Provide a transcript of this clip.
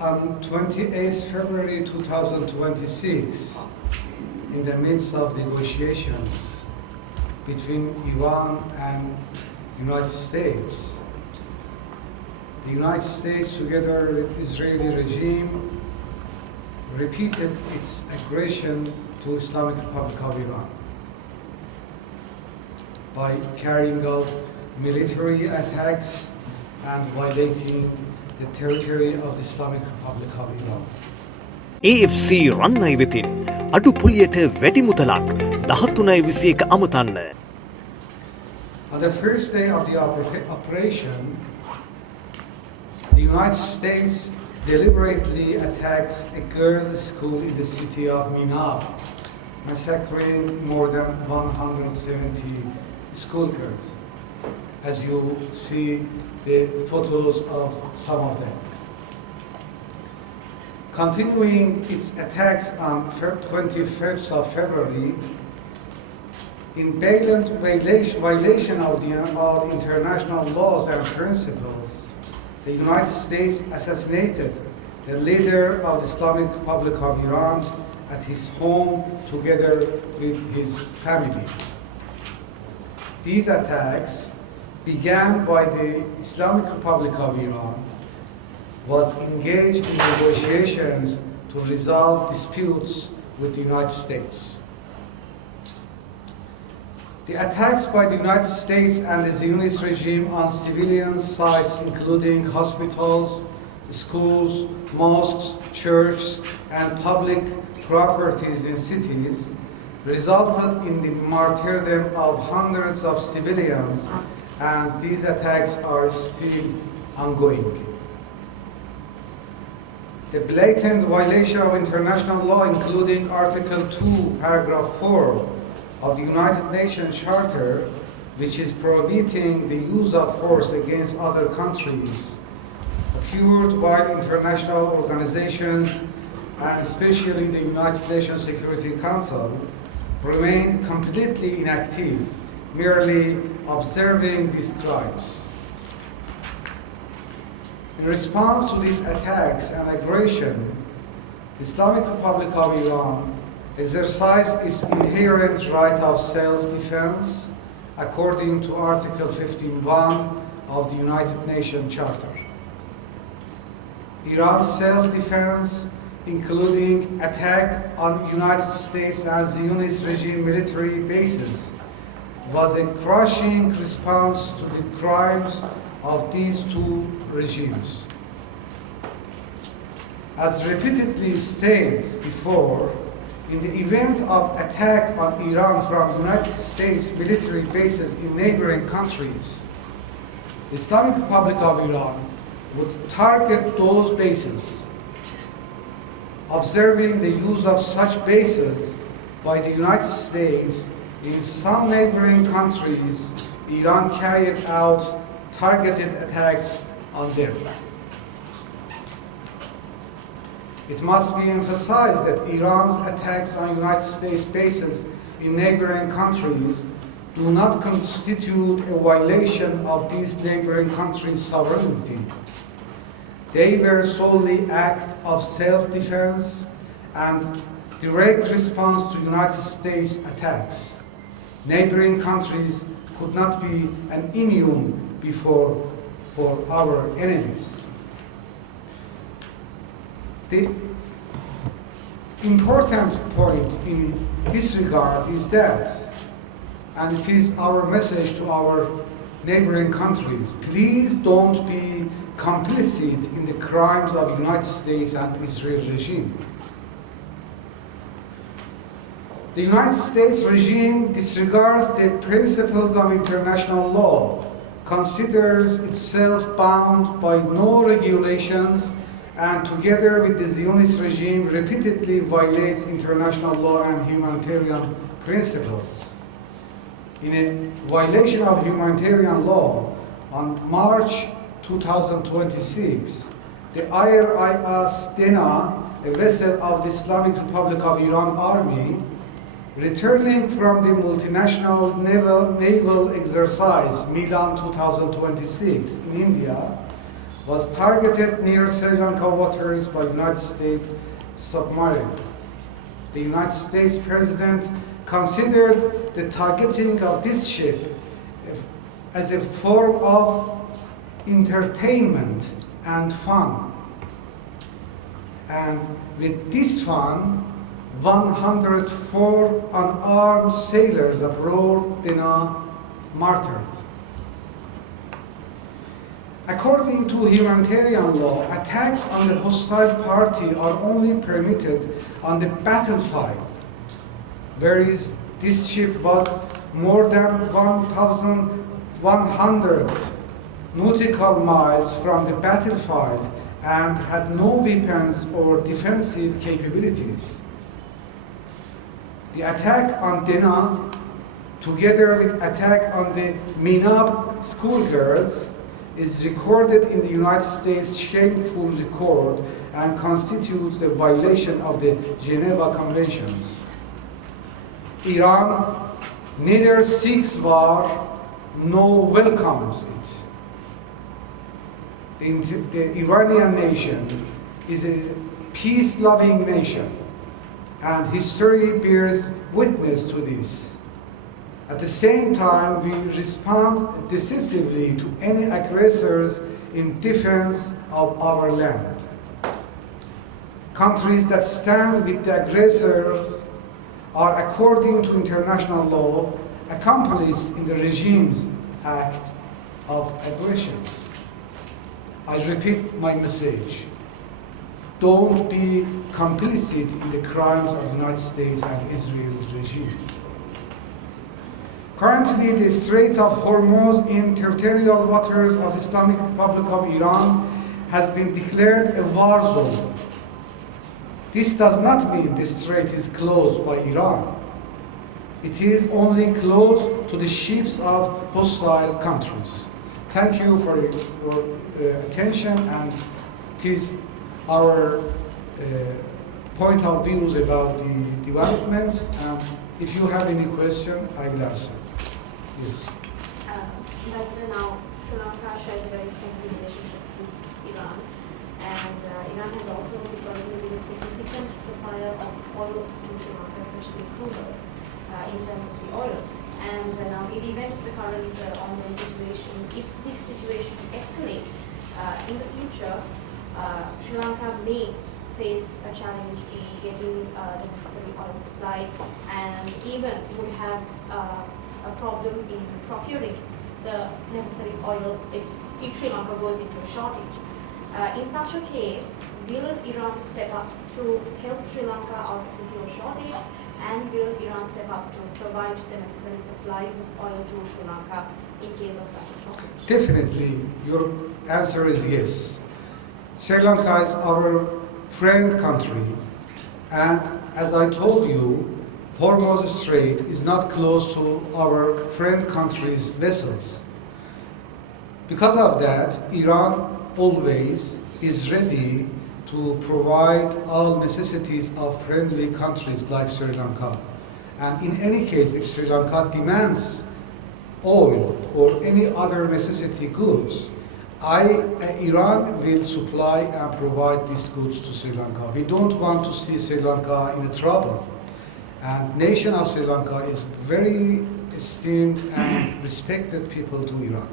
On 28 February 2026, in the midst of negotiations between Iran and United States, the United States, together with Israeli regime, repeated its aggression to Islamic Republic of Iran by carrying out military attacks and violating the territory of the Islamic Republic of Iran. AFC රන්නයි වෙතින් අඩු පුලියට වැඩි මුදලක් 13.21 අමතන්න. On the first day of the operation, the United States deliberately attacks a girls' school in the city of Madawala, massacring more than 170 schoolgirls, as you see the photos of some of them. Continuing its attacks on 25th of February, in blatant violation of all international laws and principles, the United States assassinated the leader of the Islamic Republic of Iran at his home together with his family. These attacks began by the Islamic Republic of Iran, was engaged in negotiations to resolve disputes with the United States. The attacks by the United States and the Zionist regime on civilian sites, including hospitals, schools, mosques, churches, and public properties in cities, resulted in the martyrdom of hundreds of civilians, and these attacks are still ongoing. The blatant violation of international law, including Article 2, Paragraph 4 of the United Nations Charter, which is prohibiting the use of force against other countries, occurred while international organizations, and especially the United Nations Security Council, remained completely inactive, merely observing these crimes. In response to these attacks and aggression, the Islamic Republic of Iran exercised its inherent right of self-defense according to Article 15.1 of the United Nations Charter. Iran's self-defense, including attack on United States and Zionist regime military bases, was a crushing response to the crimes of these two regimes. As repeatedly stated before, in the event of attack on Iran from United States military bases in neighboring countries, the Islamic Republic of Iran would target those bases, observing the use of such bases by the United States in some neighboring countries. Iran carried out targeted attacks on them. It must be emphasized that Iran's attacks on United States bases in neighboring countries do not constitute a violation of these neighboring countries' sovereignty. They were solely acts of self-defense and direct response to United States attacks. Neighboring countries could not be an immune for our enemies. The important point in this regard is that, and it is our message to our neighboring countries, please don't be complicit in the crimes of the United States and Israel regime. The United States regime disregards the principles of international law, considers itself bound by no regulations, and together with the Zionist regime repeatedly violates international law and humanitarian principles. In a violation of humanitarian law, on March 2026, the IRIS Dena, a vessel of the Islamic Republic of Iran Army, returning from the multinational naval exercise Milan 2026 in India, was targeted near Sri Lanka waters by United States submarine. The United States President considered the targeting of this ship as a form of entertainment and fun. And with this fun, 104 unarmed sailors aboard Dena martyred. According to humanitarian law, attacks on the hostile party are only permitted on the battlefield, whereas this ship was more than 1,100 nautical miles from the battlefield and had no weapons or defensive capabilities. The attack on Dena, together with attack on the Minab schoolgirls, is recorded in the United States shameful record and constitutes a violation of the Geneva Conventions. Iran neither seeks war nor welcomes it. The Iranian nation is a peace-loving nation, and history bears witness to this. At the same time, we respond decisively to any aggressors in defense of our land. Countries that stand with the aggressors are, according to international law, accomplices in the regime's act of aggressions. I repeat my message. Don't be complicit in the crimes of the United States and Israel's regime. Currently, the Strait of Hormuz in territorial waters of Islamic Republic of Iran has been declared a war zone. This does not mean the strait is closed by Iran. It is only closed to the ships of hostile countries. Thank you for your attention, and it is our point of views about the developments. If you have any question, I will answer. Yes. Ambassador, now Sri Lanka shares a very friendly relationship with Iran, and Iran has also historically been a significant supplier of oil to Sri Lanka, especially crude oil, in terms of the oil. And now, in the event of the current ongoing situation, if this situation escalates in the future, Sri Lanka may face a challenge in getting the necessary oil supply, and even would have a problem in procuring the necessary oil if Sri Lanka goes into a shortage. In such a case, will Iran step up to help Sri Lanka out of the fuel shortage, and will Iran step up to provide the necessary supplies of oil to Sri Lanka in case of such a shortage? Definitely, your answer is yes. Sri Lanka is our friend country, and as I told you, Hormuz Strait is not close to our friend country's vessels. Because of that, Iran always is ready to provide all necessities of friendly countries like Sri Lanka. And in any case, if Sri Lanka demands oil or any other necessity goods, Iran will supply and provide these goods to Sri Lanka. We don't want to see Sri Lanka in trouble. And nation of Sri Lanka is very esteemed and respected people to Iran.